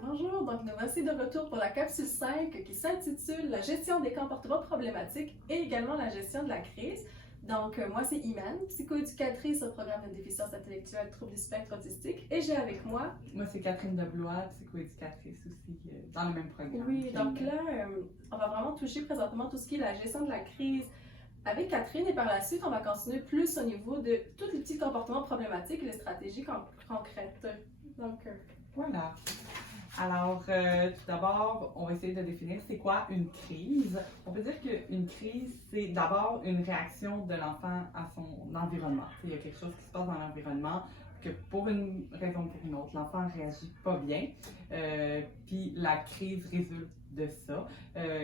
Bonjour, donc nous voici de retour pour la capsule 5 qui s'intitule La gestion des comportements problématiques et également la gestion de la crise. Donc, moi c'est Iman, psychoéducatrice au programme de déficience intellectuelle troubles du spectre autistique, et j'ai avec moi... Moi c'est Catherine Deblois, psychoéducatrice aussi, dans le même programme. Oui, donc là, on va vraiment toucher présentement tout ce qui est la gestion de la crise avec Catherine, et par la suite, on va continuer plus au niveau de tous les petits comportements problématiques et les stratégies concrètes. Donc, voilà. Alors, tout d'abord, on va essayer de définir c'est quoi une crise. On peut dire qu'une crise, c'est d'abord une réaction de l'enfant à son environnement. Il y a quelque chose qui se passe dans l'environnement que pour une raison ou pour une autre, l'enfant ne réagit pas bien. Puis la crise résulte de ça.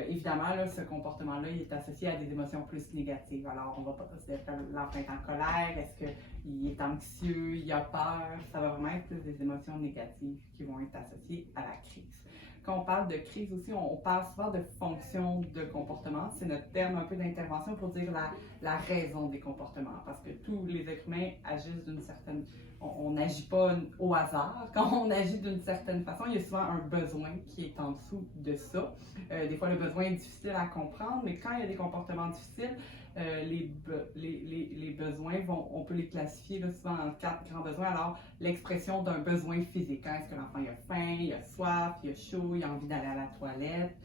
Évidemment, là, ce comportement-là, il est associé à des émotions plus négatives. Alors, on va pas se dire que l'enfant est en colère, est-ce qu'il est anxieux, il a peur. Ça va vraiment être plus des émotions négatives qui vont être associées à la crise. Quand on parle de crise aussi, on parle souvent de fonction de comportement. C'est notre terme un peu d'intervention pour dire la raison des comportements. Parce que tous les êtres humains agissent d'une certaine... On n'agit pas au hasard. Quand on agit d'une certaine façon, il y a souvent un besoin qui est en dessous de ça. Des fois, le besoin est difficile à comprendre, mais quand il y a des comportements difficiles, les besoins, on peut les classifier là, souvent en 4 grands besoins. Alors, l'expression d'un besoin physique. Hein? Est-ce que l'enfant a faim, il a soif, il a chaud, il a envie d'aller à la toilette?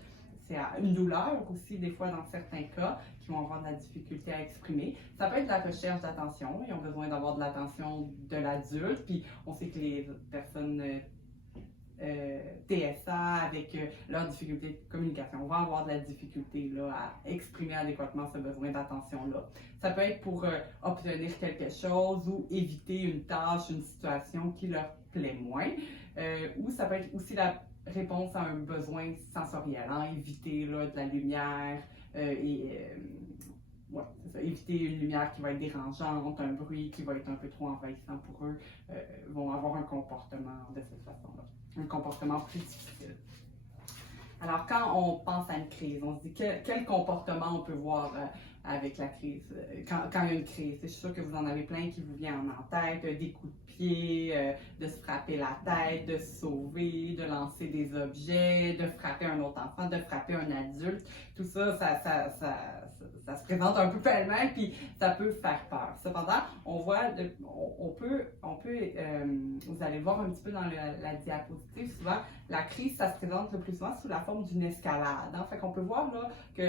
C'est une douleur aussi, des fois, dans certains cas, qui vont avoir de la difficulté à exprimer. Ça peut être de la recherche d'attention. Ils ont besoin d'avoir de l'attention de l'adulte. Puis, on sait que les personnes TSA, avec leurs difficultés de communication, vont avoir de la difficulté là, à exprimer adéquatement ce besoin d'attention-là. Ça peut être pour obtenir quelque chose ou éviter une tâche, une situation qui leur plaît moins. Ou ça peut être aussi la réponse à un besoin sensoriel, hein? Éviter là, de la lumière ouais, c'est ça, éviter une lumière qui va être dérangeante, un bruit qui va être un peu trop envahissant pour eux, vont avoir un comportement de cette façon-là, un comportement plus difficile. Alors, quand on pense à une crise, on se dit quel comportement on peut voir avec la crise, quand il y a une crise. Je suis sûre que vous en avez plein qui vous viennent en tête, des coups de pied, de se frapper la tête, de se sauver, de lancer des objets, de frapper un autre enfant, de frapper un adulte. Tout ça, ça se présente un peu pêle-mêle, puis ça peut faire peur. Cependant, on voit, vous allez voir un petit peu dans la diapositive, souvent, la crise, ça se présente le plus souvent sous la forme d'une escalade. Hein? Fait qu'on peut voir là que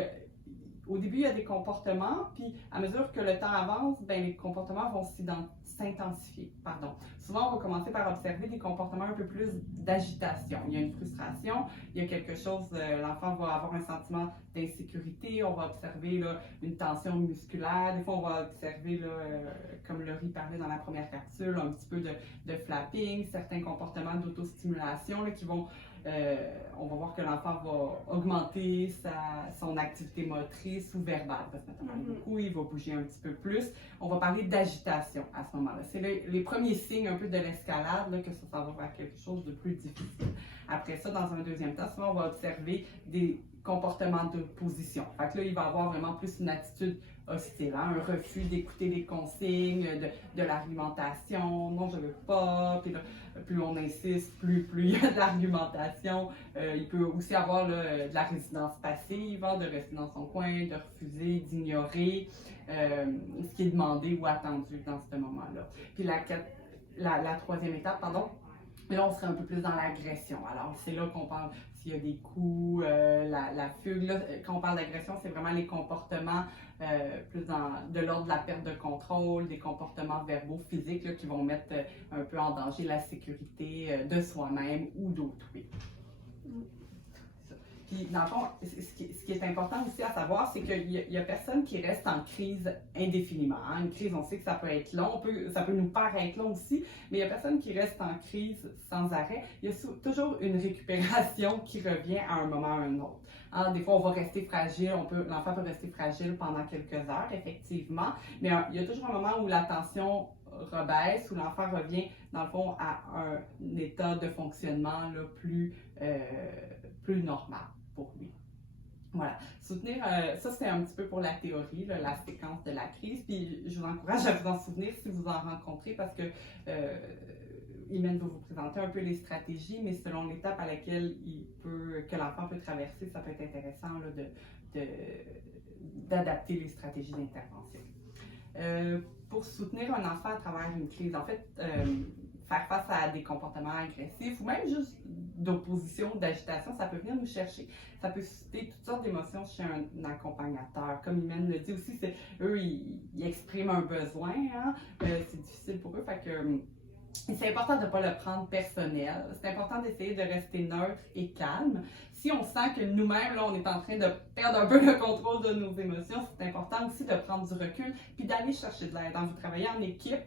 au début, il y a des comportements, puis à mesure que le temps avance, ben, les comportements vont s'intensifier. Souvent, on va commencer par observer des comportements un peu plus d'agitation. Il y a une frustration, il y a quelque chose, l'enfant va avoir un sentiment d'insécurité, on va observer là, une tension musculaire, des fois on va observer, là, comme Laurie parlait dans la première capsule, un petit peu de flapping, certains comportements d'autostimulation là, qui vont... on va voir que l'enfant va augmenter son activité motrice ou verbale, parce que notamment beaucoup, il va bouger un petit peu plus. On va parler d'agitation à ce moment-là. C'est les premiers signes un peu de l'escalade, là, que ça s'en va vers quelque chose de plus difficile. Après ça, dans un deuxième temps, souvent on va observer des comportements d'opposition. Fait que là, il va avoir vraiment plus une attitude hostile, hein? Un refus d'écouter les consignes, de l'argumentation, non je veux pas, puis là, plus on insiste, plus il y a de l'argumentation. Il peut aussi avoir là, de la résidence passive, hein, de rester dans son coin, de refuser, d'ignorer ce qui est demandé ou attendu dans ce moment-là. Puis la troisième étape, mais là, on serait un peu plus dans l'agression. Alors, c'est là qu'on parle s'il y a des coups, la fugue. Là, quand on parle d'agression, c'est vraiment les comportements plus de l'ordre de la perte de contrôle, des comportements verbaux, physiques là, qui vont mettre un peu en danger la sécurité de soi-même ou d'autrui. Puis, dans le fond, ce qui est important aussi à savoir, c'est qu'il y a personne qui reste en crise indéfiniment. Hein. Une crise, on sait que ça peut être long, ça peut nous paraître long aussi, mais il y a personne qui reste en crise sans arrêt. Il y a toujours une récupération qui revient à un moment ou à un autre. Hein, des fois, on va rester fragile, l'enfant peut rester fragile pendant quelques heures, effectivement, mais il y a toujours un moment où la tension rebaisse, où l'enfant revient, dans le fond, à un état de fonctionnement là, plus normal pour lui. Voilà. Soutenir, ça c'est un petit peu pour la théorie, là, la séquence de la crise, puis je vous encourage à vous en souvenir si vous en rencontrez, parce que Imen va vous présenter un peu les stratégies, mais selon l'étape à laquelle que l'enfant peut traverser, ça peut être intéressant là, d'adapter les stratégies d'intervention. Pour soutenir un enfant à travers une crise, en fait, faire face à des comportements agressifs ou même juste d'opposition, d'agitation, ça peut venir nous chercher. Ça peut susciter toutes sortes d'émotions chez un accompagnateur. Comme Imen le dit aussi, eux, ils expriment un besoin, hein? C'est difficile pour eux, fait que c'est important de ne pas le prendre personnel. C'est important d'essayer de rester neutre et calme. Si on sent que nous-mêmes, là, on est en train de perdre un peu le contrôle de nos émotions, c'est important aussi de prendre du recul puis d'aller chercher de l'aide. Vous travaillez en équipe,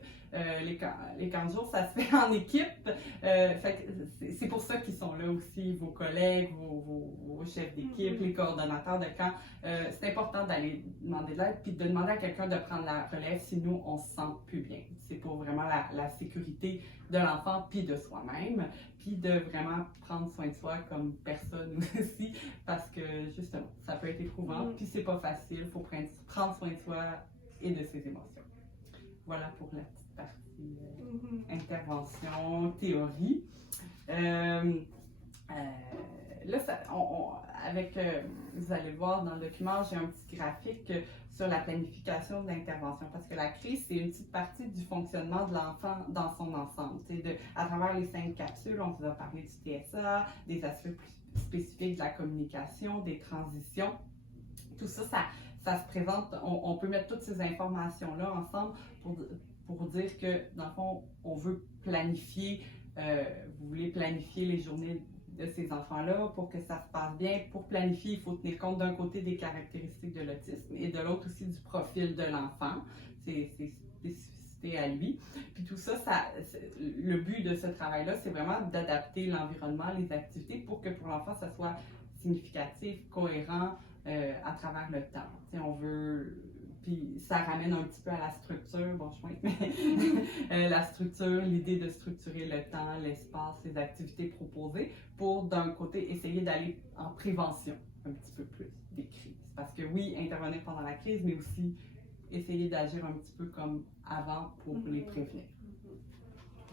les camps de jour, ça se fait en équipe. C'est pour ça qu'ils sont là aussi, vos collègues, vos chefs d'équipe, les coordonnateurs de camp. C'est important d'aller demander de l'aide puis de demander à quelqu'un de prendre la relève si nous, on se sent plus bien. C'est pour vraiment la sécurité de l'enfant puis de soi-même, puis de vraiment prendre soin de soi comme personne aussi, parce que justement, ça peut être éprouvant, puis c'est pas facile, il faut prendre soin de soi et de ses émotions. Voilà pour la petite partie intervention, théorie. Là, vous allez voir dans le document, j'ai un petit graphique sur la planification de l'intervention, parce que la crise, c'est une petite partie du fonctionnement de l'enfant dans son ensemble. À travers les 5 capsules, on vous a parlé du TSA, des aspects plus spécifiques de la communication, des transitions. Tout ça, ça se présente, on peut mettre toutes ces informations-là ensemble pour dire que, dans le fond, on veut planifier, vous voulez planifier les journées de ces enfants-là pour que ça se passe bien. Pour planifier, il faut tenir compte d'un côté des caractéristiques de l'autisme et de l'autre aussi du profil de l'enfant, ses spécificités à lui. Puis tout ça, le but de ce travail-là, c'est vraiment d'adapter l'environnement, les activités pour que pour l'enfant, ça soit significatif, cohérent à travers le temps. On veut... Puis ça ramène un petit peu à la structure, bon chemin, mais la structure, l'idée de structurer le temps, l'espace, les activités proposées pour, d'un côté, essayer d'aller en prévention un petit peu plus des crises. Parce que oui, intervenir pendant la crise, mais aussi essayer d'agir un petit peu comme avant pour les prévenir.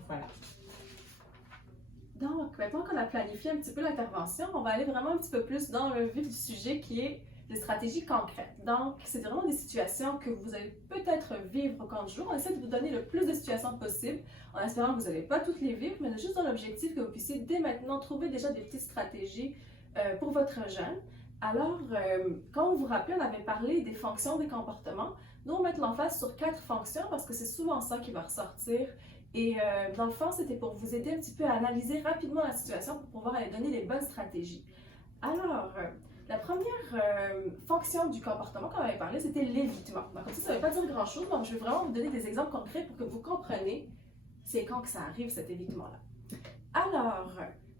Voilà. Donc, maintenant qu'on a planifié un petit peu l'intervention, on va aller vraiment un petit peu plus dans le vif du sujet qui est des stratégies concrètes. Donc, c'est vraiment des situations que vous allez peut-être vivre au camp de jour. On essaie de vous donner le plus de situations possible, en espérant que vous n'allez pas toutes les vivre, mais juste dans l'objectif que vous puissiez dès maintenant trouver déjà des petites stratégies pour votre jeune. Alors, quand vous vous rappelez, on avait parlé des fonctions des comportements. Nous, on met l'emphase sur 4 fonctions parce que c'est souvent ça qui va ressortir. Et dans le fond, c'était pour vous aider un petit peu à analyser rapidement la situation pour pouvoir aller donner les bonnes stratégies. Alors, la première fonction du comportement qu'on avait parlé, c'était l'évitement. Donc, comme ça ne veut pas dire grand-chose, donc je vais vraiment vous donner des exemples concrets pour que vous compreniez c'est quand que ça arrive, cet évitement-là. Alors,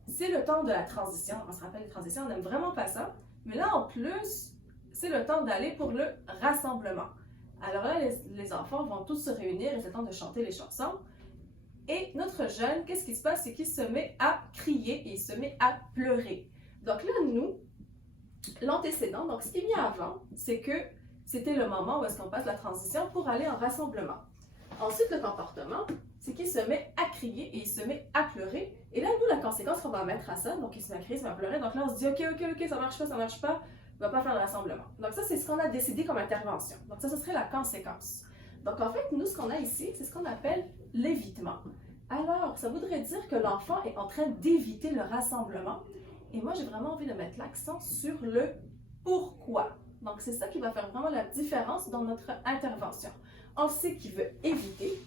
c'est le temps de la transition. On se rappelle, les transitions, on n'aime vraiment pas ça. Mais là, en plus, c'est le temps d'aller pour le rassemblement. Alors là, les enfants vont tous se réunir et c'est le temps de chanter les chansons. Et notre jeune, qu'est-ce qui se passe? C'est qu'il se met à crier et il se met à pleurer. Donc là, nous, l'antécédent, donc ce qui vient avant, c'est que c'était le moment où est-ce qu'on passe la transition pour aller en rassemblement. Ensuite, le comportement, c'est qu'il se met à crier et il se met à pleurer. Et là, nous, la conséquence qu'on va mettre à ça, donc il se met à crier, il se met à pleurer, donc là, on se dit, ok, ça marche pas, on va pas faire le rassemblement. Donc ça, c'est ce qu'on a décidé comme intervention. Donc ça, ce serait la conséquence. Donc en fait, nous, ce qu'on a ici, c'est ce qu'on appelle l'évitement. Alors, ça voudrait dire que l'enfant est en train d'éviter le rassemblement. Et moi, j'ai vraiment envie de mettre l'accent sur le pourquoi. Donc, c'est ça qui va faire vraiment la différence dans notre intervention. On sait qu'il veut éviter.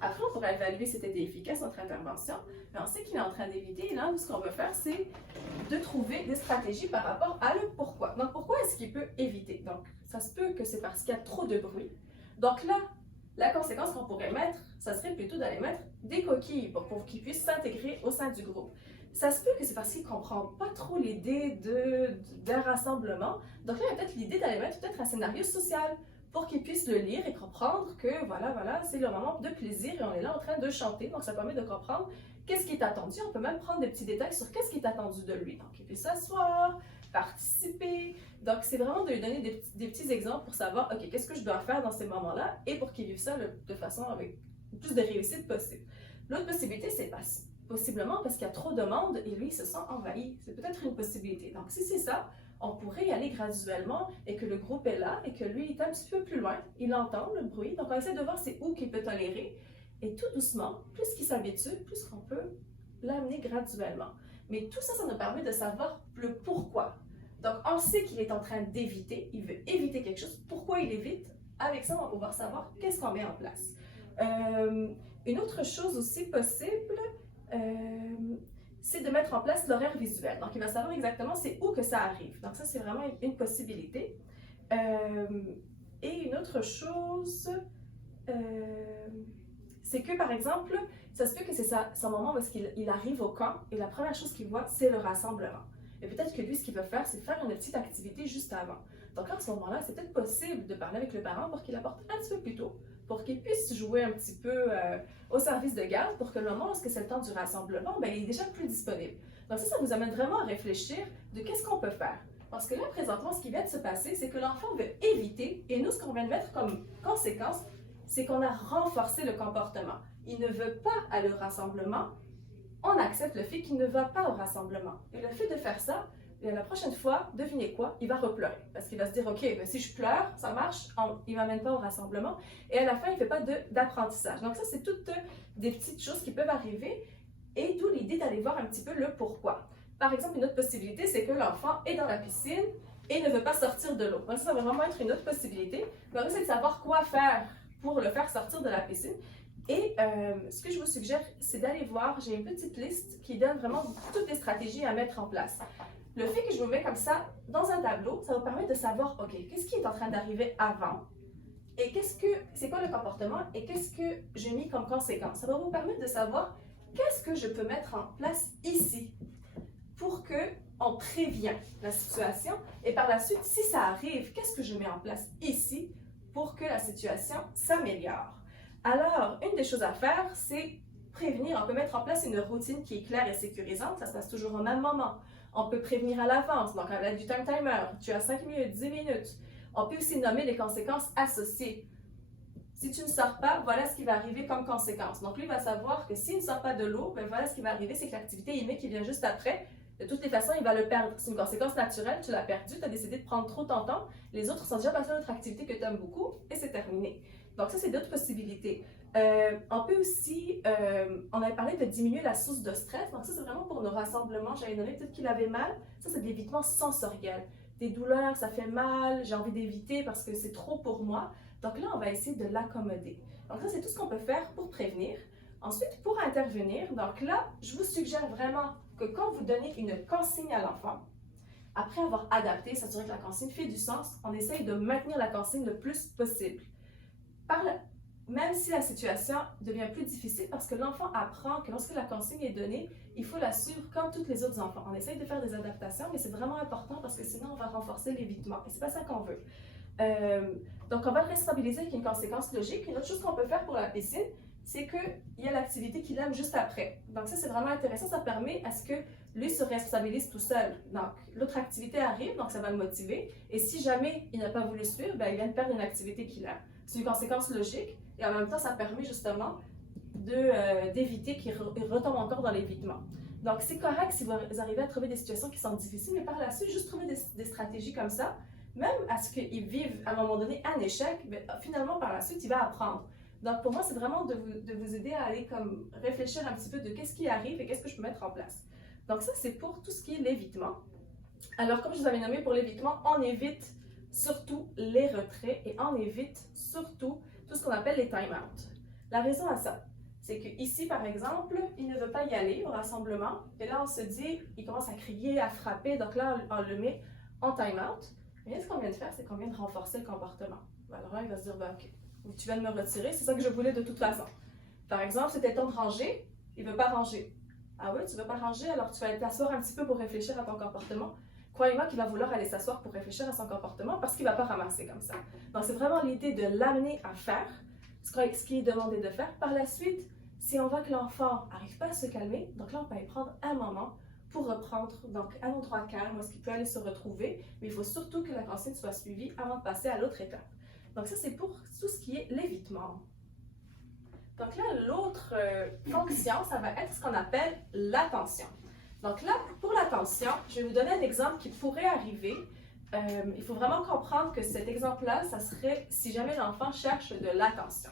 Après, on pourrait évaluer si c'était efficace notre intervention, mais on sait qu'il est en train d'éviter. Et là, ce qu'on veut faire, c'est de trouver des stratégies par rapport à le pourquoi. Donc, pourquoi est-ce qu'il peut éviter? Donc, ça se peut que c'est parce qu'il y a trop de bruit. Donc là, la conséquence qu'on pourrait mettre, ça serait plutôt d'aller mettre des coquilles pour qu'il puisse s'intégrer au sein du groupe. Ça se peut que c'est parce qu'il ne comprend pas trop l'idée d'un rassemblement. Donc là, il y a peut-être l'idée d'aller mettre peut-être un scénario social pour qu'il puisse le lire et comprendre que voilà, c'est le moment de plaisir et on est là en train de chanter. Donc ça permet de comprendre qu'est-ce qui est attendu. On peut même prendre des petits détails sur qu'est-ce qui est attendu de lui. Donc il puisse s'asseoir, participer. Donc c'est vraiment de lui donner des petits exemples pour savoir, OK, qu'est-ce que je dois faire dans ces moments-là et pour qu'il vive ça de façon avec le plus de réussite possible. L'autre possibilité, c'est possiblement parce qu'il y a trop de monde et lui, il se sent envahi. C'est peut-être une possibilité. Donc si c'est ça, on pourrait y aller graduellement et que le groupe est là et que lui, il est un petit peu plus loin. Il entend le bruit. Donc, on essaie de voir c'est où qu'il peut tolérer. Et tout doucement, plus qu'il s'habitue, plus qu'on peut l'amener graduellement. Mais tout ça, ça nous permet de savoir le pourquoi. Donc, on sait qu'il est en train d'éviter. Il veut éviter quelque chose. Pourquoi il évite? Avec ça, on va pouvoir savoir qu'est-ce qu'on met en place. Une autre chose aussi possible, c'est de mettre en place l'horaire visuel. Donc, il va savoir exactement c'est où que ça arrive. Donc, ça, c'est vraiment une possibilité. Et une autre chose, c'est que, par exemple, ça se peut que c'est son moment où il arrive au camp et la première chose qu'il voit, c'est le rassemblement. Et peut-être que lui, ce qu'il veut faire, c'est faire une petite activité juste avant. Donc, à ce moment-là, c'est peut-être possible de parler avec le parent pour qu'il apporte un petit peu plus tôt, pour qu'il puisse jouer un petit peu au service de garde, pour que le moment où c'est le temps du rassemblement, ben, il est déjà plus disponible. Donc ça nous amène vraiment à réfléchir de qu'est-ce qu'on peut faire. Parce que là, présentement, ce qui vient de se passer, c'est que l'enfant veut éviter, et nous, ce qu'on vient de mettre comme conséquence, c'est qu'on a renforcé le comportement. Il ne veut pas aller au rassemblement, on accepte le fait qu'il ne va pas au rassemblement. Et le fait de faire ça, la prochaine fois, devinez quoi? Il va repleurer. Parce qu'il va se dire, OK, ben si je pleure, ça marche, il ne m'amène pas au rassemblement. Et à la fin, il ne fait pas d'apprentissage. Donc ça, c'est toutes des petites choses qui peuvent arriver. Et d'où l'idée d'aller voir un petit peu le pourquoi. Par exemple, une autre possibilité, c'est que l'enfant est dans la piscine et ne veut pas sortir de l'eau. Donc ça va vraiment être une autre possibilité. Mais c'est de savoir quoi faire pour le faire sortir de la piscine. Et ce que je vous suggère, c'est d'aller voir, j'ai une petite liste qui donne vraiment toutes les stratégies à mettre en place. Le fait que je vous mets comme ça dans un tableau, ça vous permet de savoir, OK, qu'est-ce qui est en train d'arriver avant? Et c'est quoi le comportement? Et qu'est-ce que j'ai mis comme conséquence? Ça va vous permettre de savoir qu'est-ce que je peux mettre en place ici pour qu'on prévienne la situation. Et par la suite, si ça arrive, qu'est-ce que je mets en place ici pour que la situation s'améliore? Alors, une des choses à faire, c'est prévenir. On peut mettre en place une routine qui est claire et sécurisante. Ça se passe toujours au même moment. On peut prévenir à l'avance, donc avec du time timer. Tu as 5 minutes, 10 minutes. On peut aussi nommer les conséquences associées. Si tu ne sors pas, voilà ce qui va arriver comme conséquence. Donc lui va savoir que s'il ne sort pas de l'eau, ben voilà ce qui va arriver, c'est que l'activité innée qui vient juste après, de toutes les façons, il va le perdre. C'est une conséquence naturelle, tu l'as perdu, tu as décidé de prendre trop ton temps. Les autres sont déjà passés à une autre activité que tu aimes beaucoup et c'est terminé. Donc ça, c'est d'autres possibilités. On peut aussi, on avait parlé de diminuer la source de stress. Donc ça, c'est vraiment pour nos rassemblements. J'avais nommé peut-être qu'il avait mal. Ça, c'est de l'évitement sensoriel. Des douleurs, ça fait mal, j'ai envie d'éviter parce que c'est trop pour moi. Donc là, on va essayer de l'accommoder. Donc ça, c'est tout ce qu'on peut faire pour prévenir. Ensuite, pour intervenir, donc là, je vous suggère vraiment que quand vous donnez une consigne à l'enfant, après avoir adapté, s'assurer que la consigne fait du sens, on essaye de maintenir la consigne le plus possible. Même si la situation devient plus difficile, parce que l'enfant apprend que lorsque la consigne est donnée, il faut la suivre comme tous les autres enfants. On essaye de faire des adaptations, mais c'est vraiment important parce que sinon, on va renforcer l'évitement. Et c'est pas ça qu'on veut. Donc, on va le responsabiliser avec une conséquence logique. Une autre chose qu'on peut faire pour la piscine, c'est qu'il y a l'activité qu'il aime juste après. Donc, ça, c'est vraiment intéressant. Ça permet à ce que lui se responsabilise tout seul. Donc, l'autre activité arrive, donc ça va le motiver. Et si jamais il n'a pas voulu suivre, ben, il vient de perdre une activité qu'il aime. C'est une conséquence logique. Et en même temps, ça permet justement d'éviter qu'il retombe encore dans l'évitement. Donc, c'est correct si vous arrivez à trouver des situations qui sont difficiles, mais par la suite, juste trouver des stratégies comme ça, même à ce qu'il vive à un moment donné un échec, mais finalement, par la suite, il va apprendre. Donc, pour moi, c'est vraiment de vous aider à aller comme réfléchir un petit peu de qu'est-ce qui arrive et qu'est-ce que je peux mettre en place. Donc, ça, c'est pour tout ce qui est l'évitement. Alors, comme je vous avais nommé pour l'évitement, on évite surtout les retraits et on évite surtout tout ce qu'on appelle les time-out. La raison à ça, c'est qu'ici, par exemple, il ne veut pas y aller au rassemblement. Et là, on se dit, il commence à crier, à frapper. Donc là, on le met en time-out. Mais ce qu'on vient de faire, c'est qu'on vient de renforcer le comportement. Alors là, il va se dire, ben, OK, tu viens de me retirer, c'est ça que je voulais de toute façon. Par exemple, c'était temps de ranger, il ne veut pas ranger. Ah oui, tu ne veux pas ranger, alors tu vas aller t'asseoir un petit peu pour réfléchir à ton comportement. Croyez-moi qu'il va vouloir aller s'asseoir pour réfléchir à son comportement parce qu'il ne va pas ramasser comme ça. Donc, c'est vraiment l'idée de l'amener à faire ce qui est demandé de faire. Par la suite, si on voit que l'enfant n'arrive pas à se calmer, donc là, on peut y prendre un moment pour reprendre donc un endroit calme où est-ce qu'il peut aller se retrouver, mais il faut surtout que la consigne soit suivie avant de passer à l'autre étape. Donc ça, c'est pour tout ce qui est l'évitement. Donc là, l'autre fonction, ça va être ce qu'on appelle l'attention. Donc là, pour l'attention, je vais vous donner un exemple qui pourrait arriver. Il faut vraiment comprendre que cet exemple-là, ça serait si jamais l'enfant cherche de l'attention.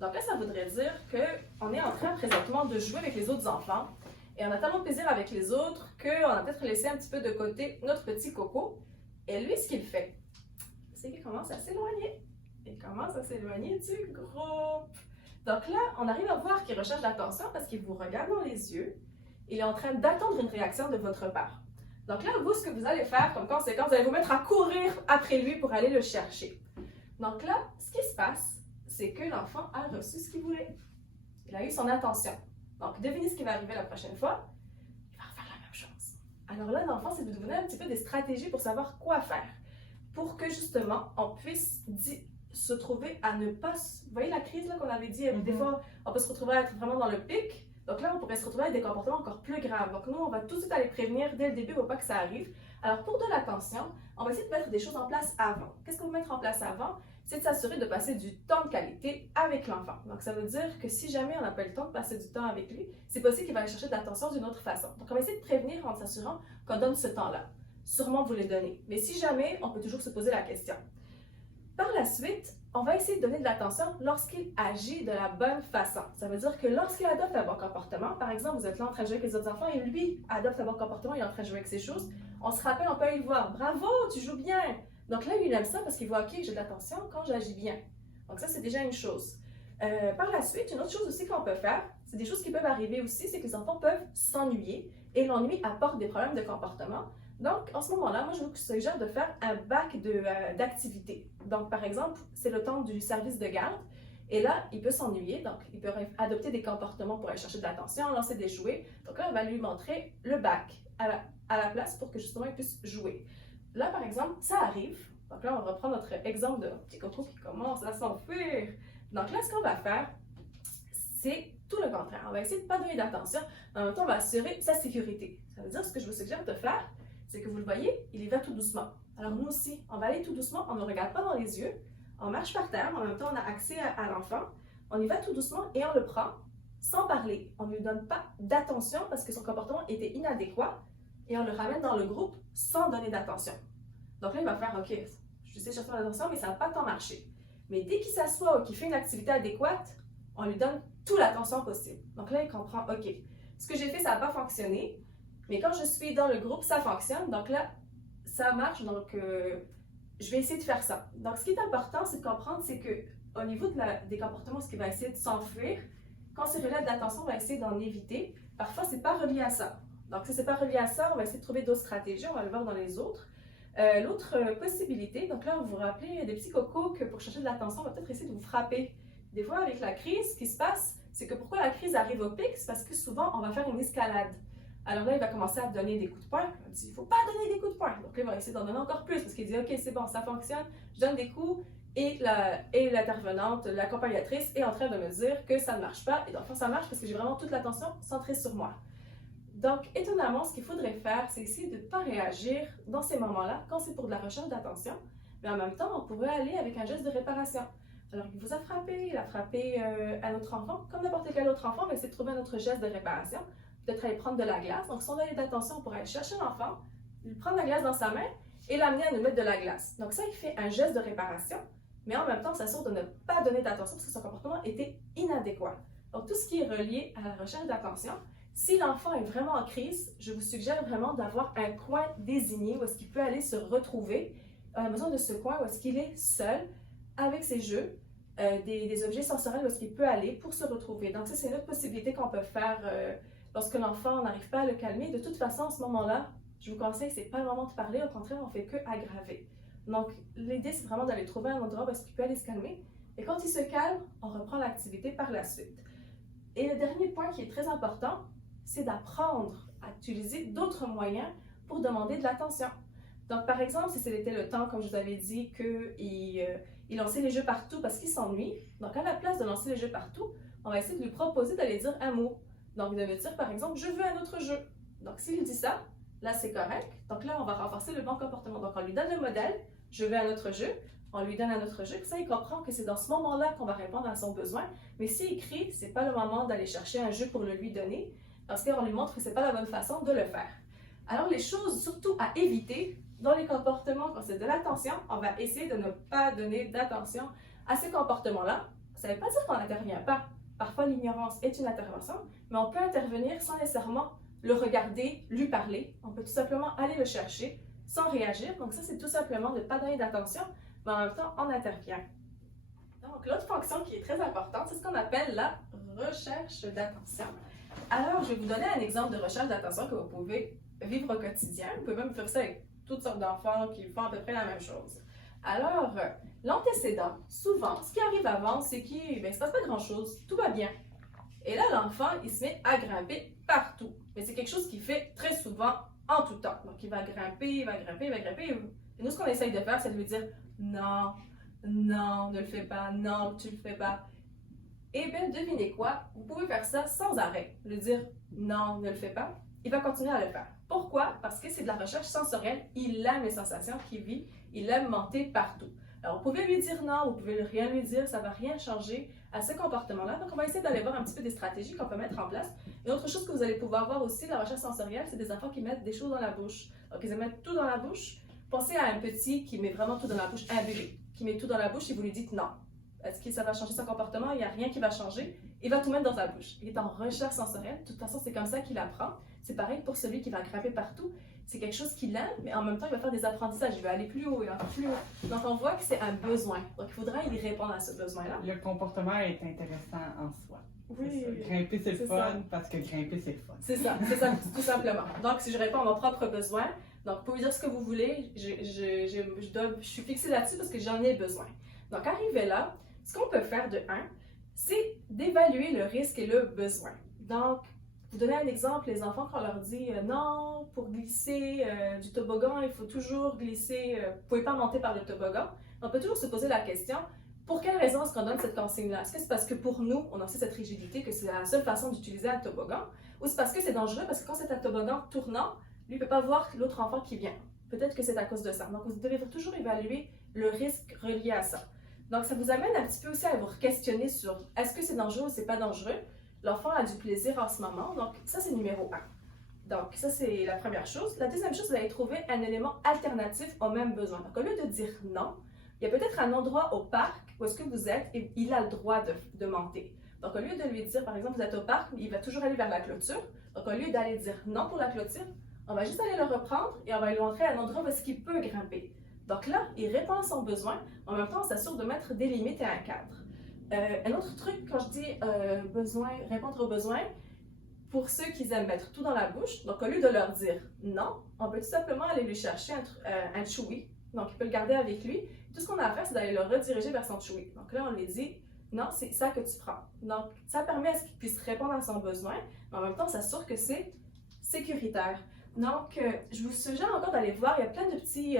Donc là, ça voudrait dire qu'on est en train présentement de jouer avec les autres enfants et on a tellement de plaisir avec les autres qu'on a peut-être laissé un petit peu de côté notre petit coco. Et lui, ce qu'il fait, c'est qu'il commence à s'éloigner. Il commence à s'éloigner du groupe. Donc là, on arrive à voir qu'il recherche l'attention parce qu'il vous regarde dans les yeux. Il est en train d'attendre une réaction de votre part. Donc là, vous, ce que vous allez faire comme conséquence, vous allez vous mettre à courir après lui pour aller le chercher. Donc là, ce qui se passe, c'est que l'enfant a reçu ce qu'il voulait. Il a eu son attention. Donc, devinez ce qui va arriver la prochaine fois. Il va refaire la même chose. Alors là, l'enfant, c'est de vous donner un petit peu des stratégies pour savoir quoi faire. Pour que, justement, on puisse se trouver à ne pas... Vous voyez la crise qu'on avait dit? Des fois, on peut se retrouver à être vraiment dans le pic. Donc là, on pourrait se retrouver avec des comportements encore plus graves. Donc nous, on va tout de suite aller prévenir dès le début pour pas que ça arrive. Alors pour de l'attention, on va essayer de mettre des choses en place avant. Qu'est-ce qu'on va mettre en place avant? C'est de s'assurer de passer du temps de qualité avec l'enfant. Donc ça veut dire que si jamais on n'a pas le temps de passer du temps avec lui, c'est possible qu'il va aller chercher de l'attention d'une autre façon. Donc on va essayer de prévenir en s'assurant qu'on donne ce temps-là. Sûrement vous le donnez. Mais si jamais, on peut toujours se poser la question. Par la suite, on va essayer de donner de l'attention lorsqu'il agit de la bonne façon. Ça veut dire que lorsqu'il adopte un bon comportement, par exemple, vous êtes là en train de jouer avec les autres enfants et lui adopte un bon comportement, il est en train de jouer avec ses choses, on se rappelle, on peut aller le voir. Bravo, tu joues bien! Donc là, lui, il aime ça parce qu'il voit, OK, j'ai de l'attention quand j'agis bien. Donc ça, c'est déjà une chose. Par la suite, une autre chose aussi qu'on peut faire, c'est des choses qui peuvent arriver aussi, c'est que les enfants peuvent s'ennuyer et l'ennui apporte des problèmes de comportement. Donc, en ce moment-là, moi, je vous suggère de faire un bac d'activités. Donc, par exemple, c'est le temps du service de garde. Et là, il peut s'ennuyer. Donc, il peut adopter des comportements pour aller chercher de l'attention, lancer des jouets. Donc là, on va lui montrer le bac à la place pour que justement, il puisse jouer. Là, par exemple, ça arrive. Donc là, on reprend notre exemple de petit coco qui commence à s'enfuir. Donc là, ce qu'on va faire, c'est tout le contraire. On va essayer de ne pas donner d'attention. En même temps, on va assurer sa sécurité. Ça veut dire, ce que je vous suggère de faire, c'est que vous le voyez, il y va tout doucement. Alors nous aussi, on va aller tout doucement, on ne regarde pas dans les yeux, on marche par terre, en même temps on a accès à l'enfant, on y va tout doucement et on le prend sans parler. On ne lui donne pas d'attention parce que son comportement était inadéquat et on le ramène dans le groupe sans donner d'attention. Donc là, il va faire, OK, je sais chercher l'attention, mais ça n'a pas tant marché. Mais dès qu'il s'assoit ou qu'il fait une activité adéquate, on lui donne toute l'attention possible. Donc là, il comprend, OK, ce que j'ai fait, ça n'a pas fonctionné. Mais quand je suis dans le groupe, ça fonctionne. Donc là, ça marche. Donc, je vais essayer de faire ça. Donc, ce qui est important, c'est de comprendre, c'est qu'au niveau des comportements, ce qui va essayer de s'enfuir, quand c'est relève d'attention, on va essayer d'en éviter. Parfois, ce n'est pas relié à ça. Donc, si ce n'est pas relié à ça, on va essayer de trouver d'autres stratégies. On va le voir dans les autres. L'autre possibilité, donc là, vous vous rappelez des petits cocos que pour chercher de l'attention, on va peut-être essayer de vous frapper. Des fois, avec la crise, ce qui se passe, c'est que pourquoi la crise arrive au pic, c'est parce que souvent, on va faire une escalade. Alors là, il va commencer à donner des coups de poing. Il dit, il ne faut pas donner des coups de poing. Donc là, il va essayer d'en donner encore plus parce qu'il dit, OK, c'est bon, ça fonctionne. Je donne des coups et l'intervenante, l'accompagnatrice est en train de me dire que ça ne marche pas. Et donc, ça marche parce que j'ai vraiment toute l'attention centrée sur moi. Donc, étonnamment, ce qu'il faudrait faire, c'est essayer de ne pas réagir dans ces moments-là quand c'est pour de la recherche d'attention. Mais en même temps, on pourrait aller avec un geste de réparation. Alors, il vous a frappé, il a frappé un autre enfant. Comme n'importe quel autre enfant, on va essayer de trouver un autre geste de réparation. Peut-être aller prendre de la glace. Donc, si on a d'attention, on pourrait aller chercher l'enfant, lui prendre la glace dans sa main et l'amener à nous mettre de la glace. Donc, ça, il fait un geste de réparation, mais en même temps, on s'assure de ne pas donner d'attention parce que son comportement était inadéquat. Donc, tout ce qui est relié à la recherche d'attention, si l'enfant est vraiment en crise, je vous suggère vraiment d'avoir un coin désigné où est-ce qu'il peut aller se retrouver. On a besoin de ce coin où est-ce qu'il est seul avec ses jeux. des objets sensoriels où est-ce qu'il peut aller pour se retrouver. Donc ça, c'est une autre possibilité qu'on peut faire lorsque l'enfant n'arrive pas à le calmer. De toute façon, à ce moment-là, je vous conseille que ce n'est pas le moment de parler, au contraire, on ne fait que aggraver. Donc l'idée, c'est vraiment d'aller trouver un endroit où est-ce qu'il peut aller se calmer. Et quand il se calme, on reprend l'activité par la suite. Et le dernier point qui est très important, c'est d'apprendre à utiliser d'autres moyens pour demander de l'attention. Donc, par exemple, si c'était le temps, comme je vous avais dit, qu'il lançait les jeux partout parce qu'il s'ennuie, donc à la place de lancer les jeux partout, on va essayer de lui proposer d'aller dire un mot. Donc, de lui dire, par exemple, je veux un autre jeu. Donc, s'il dit ça, là, c'est correct. Donc là, on va renforcer le bon comportement. Donc, on lui donne le modèle, je veux un autre jeu, on lui donne un autre jeu, puis ça, il comprend que c'est dans ce moment-là qu'on va répondre à son besoin. Mais s'il crie, c'est pas le moment d'aller chercher un jeu pour le lui donner, parce qu'on lui montre que c'est pas la bonne façon de le faire. Alors, les choses surtout à éviter, dans les comportements, quand c'est de l'attention, on va essayer de ne pas donner d'attention à ces comportements-là. Ça ne veut pas dire qu'on n'intervient pas. Parfois, l'ignorance est une intervention, mais on peut intervenir sans nécessairement le regarder, lui parler. On peut tout simplement aller le chercher sans réagir. Donc ça, c'est tout simplement de ne pas donner d'attention, mais en même temps, on intervient. Donc, l'autre fonction qui est très importante, c'est ce qu'on appelle la recherche d'attention. Alors, je vais vous donner un exemple de recherche d'attention que vous pouvez vivre au quotidien. Vous pouvez même faire ça avec toutes sortes d'enfants qui font à peu près la même chose. Alors, l'antécédent, souvent, ce qui arrive avant, c'est qu'il ne se passe pas grand-chose, tout va bien. Et là, l'enfant, il se met à grimper partout. Mais c'est quelque chose qu'il fait très souvent, en tout temps. Donc, il va grimper, il va grimper, il va grimper. Et nous, ce qu'on essaye de faire, c'est de lui dire « Non, non, ne le fais pas, non, tu le fais pas. » Et bien, devinez quoi? Vous pouvez faire ça sans arrêt. Lui dire « Non, ne le fais pas. » Il va continuer à le faire. Pourquoi? Parce que c'est de la recherche sensorielle. Il aime les sensations qu'il vit. Il aime monter partout. Alors, vous pouvez lui dire non, vous pouvez rien lui dire, ça ne va rien changer à ce comportement-là. Donc, on va essayer d'aller voir un petit peu des stratégies qu'on peut mettre en place. Et autre chose que vous allez pouvoir voir aussi de la recherche sensorielle, c'est des enfants qui mettent des choses dans la bouche. Donc, ils mettent tout dans la bouche. Pensez à un petit qui met vraiment tout dans la bouche, un bébé qui met tout dans la bouche et vous lui dites non. Est-ce que ça va changer son comportement? Il n'y a rien qui va changer. Il va tout mettre dans sa bouche. Il est en recherche sensorielle. De toute façon, c'est comme ça qu'il apprend. C'est pareil pour celui qui va grimper partout. C'est quelque chose qu'il aime, mais en même temps, il va faire des apprentissages. Il va aller plus haut et encore plus haut. Donc, on voit que c'est un besoin. Donc, il faudra y répondre à ce besoin-là. Le comportement est intéressant en soi. Oui. Grimper, c'est le fun parce que grimper, c'est le fun. C'est ça, tout simplement. Donc, si je réponds à mon propre besoin, donc, vous pouvez dire ce que vous voulez. Je suis fixée là-dessus parce que j'en ai besoin. Donc, arrivé là, ce qu'on peut faire de 1, c'est d'évaluer le risque et le besoin. Donc, vous donnez un exemple, les enfants, quand on leur dit non, pour glisser du toboggan, il faut toujours glisser, vous ne pouvez pas monter par le toboggan. On peut toujours se poser la question, pour quelle raison est-ce qu'on donne cette consigne-là? Est-ce que c'est parce que pour nous, on a aussi cette rigidité que c'est la seule façon d'utiliser un toboggan? Ou c'est parce que c'est dangereux, parce que quand c'est un toboggan tournant, lui ne peut pas voir l'autre enfant qui vient. Peut-être que c'est à cause de ça. Donc, vous devez toujours évaluer le risque relié à ça. Donc, ça vous amène un petit peu aussi à vous questionner sur est-ce que c'est dangereux ou c'est pas dangereux? L'enfant a du plaisir en ce moment, donc ça, c'est numéro 1. Donc, ça, c'est la première chose. La deuxième chose, vous allez trouver un élément alternatif au même besoin. Donc, au lieu de dire non, il y a peut-être un endroit au parc où est-ce que vous êtes et il a le droit de monter. Donc, au lieu de lui dire, par exemple, vous êtes au parc, il va toujours aller vers la clôture. Donc, au lieu d'aller dire non pour la clôture, on va juste aller le reprendre et on va lui montrer un endroit où est-ce qu'il peut grimper. Donc là, il répond à son besoin. En même temps, on s'assure de mettre des limites et un cadre. Un autre truc, quand je dis répondre aux besoins, pour ceux qui aiment mettre tout dans la bouche, donc au lieu de leur dire non, on peut tout simplement aller lui chercher un chewy. Donc, il peut le garder avec lui. Tout ce qu'on a à faire, c'est d'aller le rediriger vers son chewy. Donc là, on lui dit non, c'est ça que tu prends. Donc, ça permet à ce qu'il puisse répondre à son besoin, mais en même temps, on s'assure que c'est sécuritaire. Donc, je vous suggère encore d'aller voir, il y a plein de petites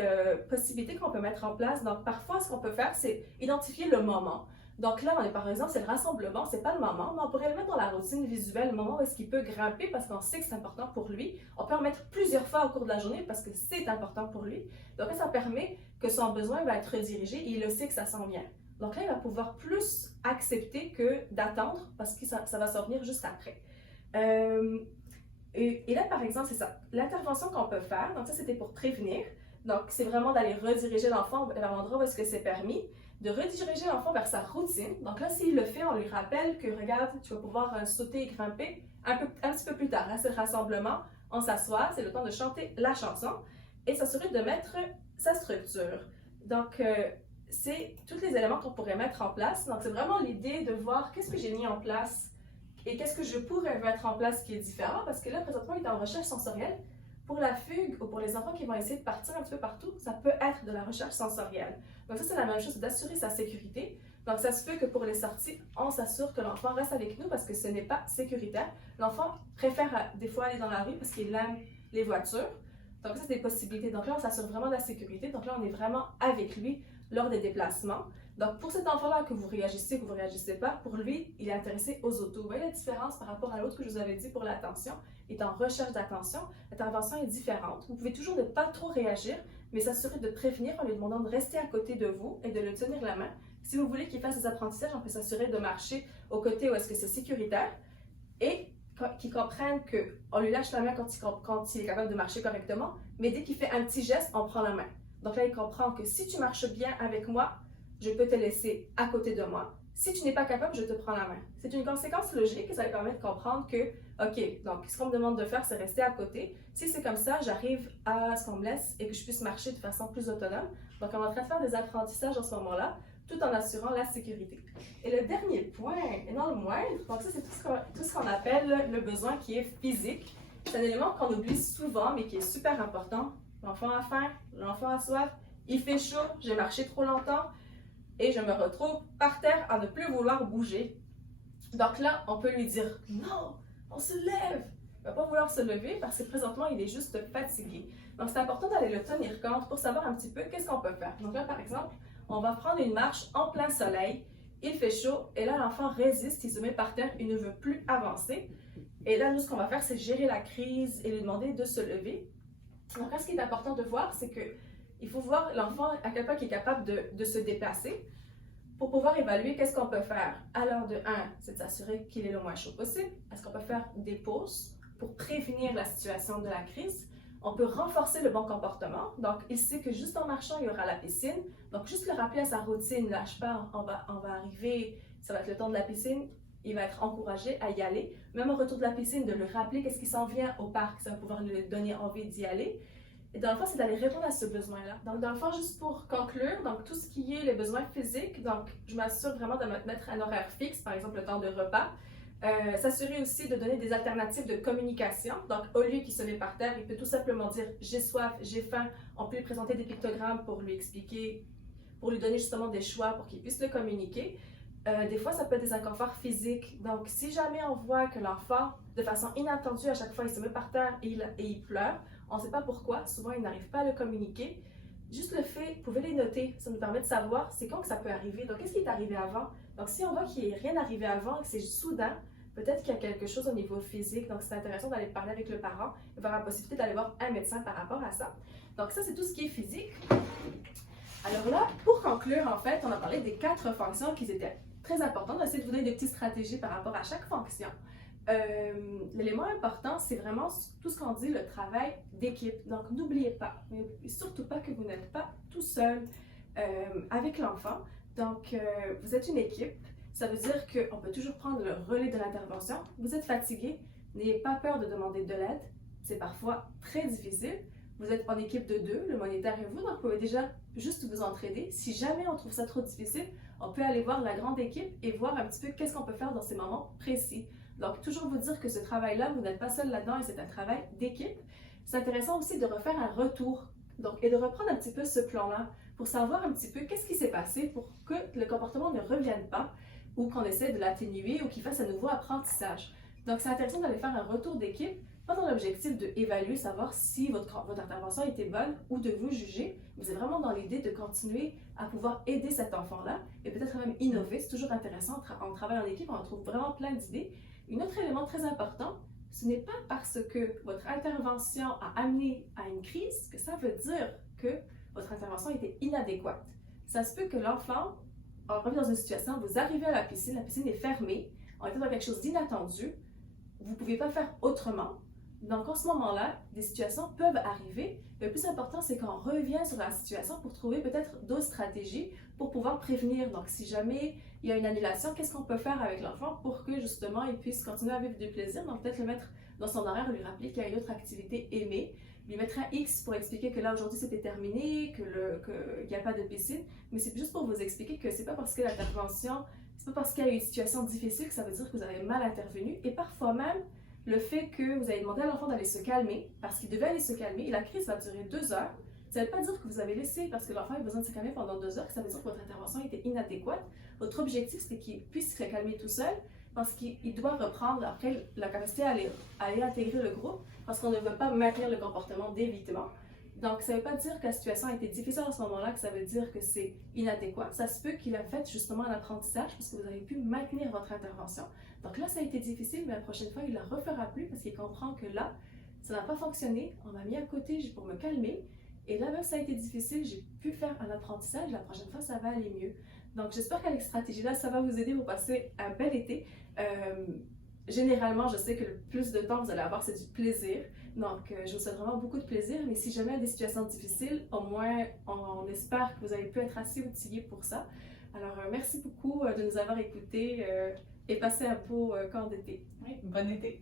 possibilités qu'on peut mettre en place. Donc, parfois, ce qu'on peut faire, c'est identifier le moment. Donc là, par exemple, c'est le rassemblement, c'est pas le moment, mais on pourrait le mettre dans la routine visuelle, le moment où est-ce qu'il peut grimper parce qu'on sait que c'est important pour lui. On peut en mettre plusieurs fois au cours de la journée parce que c'est important pour lui. Donc là, ça permet que son besoin va être redirigé et il le sait que ça s'en vient. Donc là, il va pouvoir plus accepter que d'attendre parce que ça va s'en venir juste après. Et là, par exemple, c'est ça. L'intervention qu'on peut faire, donc ça, c'était pour prévenir. Donc, c'est vraiment d'aller rediriger l'enfant vers l'endroit où est-ce que c'est permis, de rediriger l'enfant vers sa routine. Donc là, s'il le fait, on lui rappelle que, regarde, tu vas pouvoir sauter et grimper un petit peu plus tard. Là, c'est le rassemblement. On s'assoit, c'est le temps de chanter la chanson et s'assurer de mettre sa structure. Donc, c'est tous les éléments qu'on pourrait mettre en place. Donc, c'est vraiment l'idée de voir qu'est-ce que j'ai mis en place et qu'est-ce que je pourrais mettre en place qui est différent. Parce que là, présentement, il est en recherche sensorielle. Pour la fugue ou pour les enfants qui vont essayer de partir un petit peu partout, ça peut être de la recherche sensorielle. Donc, ça, c'est la même chose, c'est d'assurer sa sécurité. Donc, ça se peut que pour les sorties, on s'assure que l'enfant reste avec nous parce que ce n'est pas sécuritaire. L'enfant préfère des fois aller dans la rue parce qu'il aime les voitures. Donc, ça, c'est des possibilités. Donc là, on s'assure vraiment de la sécurité. Donc là, on est vraiment avec lui lors des déplacements. Donc, pour cet enfant-là, que vous réagissez ou que vous ne réagissez pas, pour lui, il est intéressé aux autos. Vous voyez la différence par rapport à l'autre que je vous avais dit pour l'attention? Il est en recherche d'attention. L'intervention est différente. Vous pouvez toujours ne pas trop réagir, mais s'assurer de prévenir en lui demandant de rester à côté de vous et de le tenir la main. Si vous voulez qu'il fasse des apprentissages, on peut s'assurer de marcher au côté où est-ce que c'est sécuritaire et qu'il comprenne qu'on lui lâche la main quand il est capable de marcher correctement, mais dès qu'il fait un petit geste, on prend la main. Donc là, il comprend que si tu marches bien avec moi, je peux te laisser à côté de moi. Si tu n'es pas capable, je te prends la main. C'est une conséquence logique et ça va permettre de comprendre que, OK, donc ce qu'on me demande de faire, c'est rester à côté. Si c'est comme ça, j'arrive à ce qu'on me laisse et que je puisse marcher de façon plus autonome. Donc, on est en train de faire des apprentissages en ce moment-là, tout en assurant la sécurité. Et le dernier point, et non le moindre, donc ça, c'est tout ce qu'on appelle le besoin qui est physique. C'est un élément qu'on oublie souvent, mais qui est super important. L'enfant a faim, l'enfant a soif, il fait chaud, j'ai marché trop longtemps et je me retrouve par terre à ne plus vouloir bouger. Donc là, on peut lui dire « Non, on se lève !» Il ne va pas vouloir se lever parce que présentement, il est juste fatigué. Donc, c'est important d'aller le tenir compte pour savoir un petit peu qu'est-ce qu'on peut faire. Donc là, par exemple, on va prendre une marche en plein soleil, il fait chaud et là, l'enfant résiste, il se met par terre, il ne veut plus avancer. Et là, nous, ce qu'on va faire, c'est gérer la crise et lui demander de se lever. Donc là, ce qui est important de voir, c'est qu'il faut voir l'enfant à quel point il est capable de se déplacer pour pouvoir évaluer qu'est-ce qu'on peut faire. Alors, de 1, c'est de s'assurer qu'il est le moins chaud possible. Est-ce qu'on peut faire des pauses pour prévenir la situation de la crise? On peut renforcer le bon comportement. Donc, il sait que juste en marchant, il y aura la piscine. Donc, juste le rappeler à sa routine, lâche pas, on va arriver, ça va être le temps de la piscine, il va être encouragé à y aller. Même au retour de la piscine, de le rappeler qu'est-ce qui s'en vient au parc, ça va pouvoir lui donner envie d'y aller. Et dans le fond, c'est d'aller répondre à ce besoin-là. Donc, dans le fond, juste pour conclure, donc tout ce qui est les besoins physiques, donc je m'assure vraiment de mettre un horaire fixe, par exemple le temps de repas. S'assurer aussi de donner des alternatives de communication. Donc, au lieu qu'il se met par terre, il peut tout simplement dire « j'ai soif, j'ai faim ». On peut lui présenter des pictogrammes pour lui expliquer, pour lui donner justement des choix pour qu'il puisse le communiquer. Des fois, ça peut être des inconforts physiques. Donc, si jamais on voit que l'enfant, de façon inattendue, à chaque fois, il se met par terre et il pleure, on ne sait pas pourquoi, souvent, il n'arrive pas à le communiquer. Juste le fait, vous pouvez les noter, ça nous permet de savoir c'est quand que ça peut arriver. Donc, qu'est-ce qui est arrivé avant? Donc, si on voit qu'il n'est rien arrivé avant et que c'est soudain, peut-être qu'il y a quelque chose au niveau physique. Donc, c'est intéressant d'aller parler avec le parent et voir la possibilité d'aller voir un médecin par rapport à ça. Donc, ça, c'est tout ce qui est physique. Alors là, pour conclure, en fait, on a parlé des 4 fonctions qui étaient très importantes. On va essayer de vous donner des petites stratégies par rapport à chaque fonction. L'élément important, c'est vraiment tout ce qu'on dit, le travail d'équipe. Donc, n'oubliez pas, mais surtout pas que vous n'êtes pas tout seul avec l'enfant. Donc, vous êtes une équipe. Ça veut dire qu'on peut toujours prendre le relais de l'intervention. Vous êtes fatigué, n'ayez pas peur de demander de l'aide. C'est parfois très difficile. Vous êtes en équipe de 2, le moniteur et vous, donc vous pouvez déjà juste vous entraider. Si jamais on trouve ça trop difficile, on peut aller voir la grande équipe et voir un petit peu qu'est-ce qu'on peut faire dans ces moments précis. Donc, toujours vous dire que ce travail-là, vous n'êtes pas seul là-dedans et c'est un travail d'équipe. C'est intéressant aussi de refaire un retour et de reprendre un petit peu ce plan-là pour savoir un petit peu qu'est-ce qui s'est passé pour que le comportement ne revienne pas ou qu'on essaie de l'atténuer ou qu'il fasse un nouveau apprentissage. Donc, c'est intéressant d'aller faire un retour d'équipe, pas dans l'objectif d'évaluer, savoir si votre intervention était bonne ou de vous juger, mais c'est vraiment dans l'idée de continuer à pouvoir aider cet enfant-là et peut-être même innover. C'est toujours intéressant, on travaille en équipe, on trouve vraiment plein d'idées. Un autre élément très important, ce n'est pas parce que votre intervention a amené à une crise que ça veut dire que votre intervention était inadéquate. Ça se peut que l'enfant, on revient dans une situation, vous arrivez à la piscine est fermée, on est dans quelque chose d'inattendu, vous ne pouvez pas faire autrement. Donc, en ce moment-là, des situations peuvent arriver. Le plus important, c'est qu'on revient sur la situation pour trouver peut-être d'autres stratégies pour pouvoir prévenir. Donc, si jamais il y a une annulation, qu'est-ce qu'on peut faire avec l'enfant pour que, justement, il puisse continuer à vivre du plaisir? Donc, peut-être le mettre dans son horaire, lui rappeler qu'il y a une autre activité aimée. lui mettre un X pour expliquer que là aujourd'hui c'était terminé, qu'il n'y a pas de piscine, mais c'est juste pour vous expliquer que c'est pas parce que l'intervention, c'est pas parce qu'il y a eu une situation difficile que ça veut dire que vous avez mal intervenu, et parfois même le fait que vous avez demandé à l'enfant d'aller se calmer, parce qu'il devait aller se calmer, et la crise va durer 2 heures, ça ne veut pas dire que vous avez laissé, parce que l'enfant a besoin de se calmer pendant 2 heures, que ça veut dire que votre intervention était inadéquate. Votre objectif, c'était qu'il puisse se calmer tout seul, parce qu'il doit reprendre après la capacité à aller intégrer le groupe, parce qu'on ne veut pas maintenir le comportement d'évitement. Donc, ça ne veut pas dire que la situation a été difficile à ce moment-là, que ça veut dire que c'est inadéquat. Ça se peut qu'il a fait justement un apprentissage parce que vous avez pu maintenir votre intervention. Donc là, ça a été difficile, mais la prochaine fois, il ne la refera plus parce qu'il comprend que là, ça n'a pas fonctionné. On m'a mis à côté pour me calmer. Et là, même si ça a été difficile, j'ai pu faire un apprentissage. La prochaine fois, ça va aller mieux. Donc, j'espère qu'avec cette stratégie-là, ça va vous aider pour passer un bel été. Généralement, je sais que le plus de temps que vous allez avoir, c'est du plaisir. Donc, je vous souhaite vraiment beaucoup de plaisir. Mais si jamais il y a des situations difficiles, au moins, on espère que vous avez pu être assez outillés pour ça. Alors, merci beaucoup de nous avoir écoutés et passez un beau camp d'été. Oui, bon été!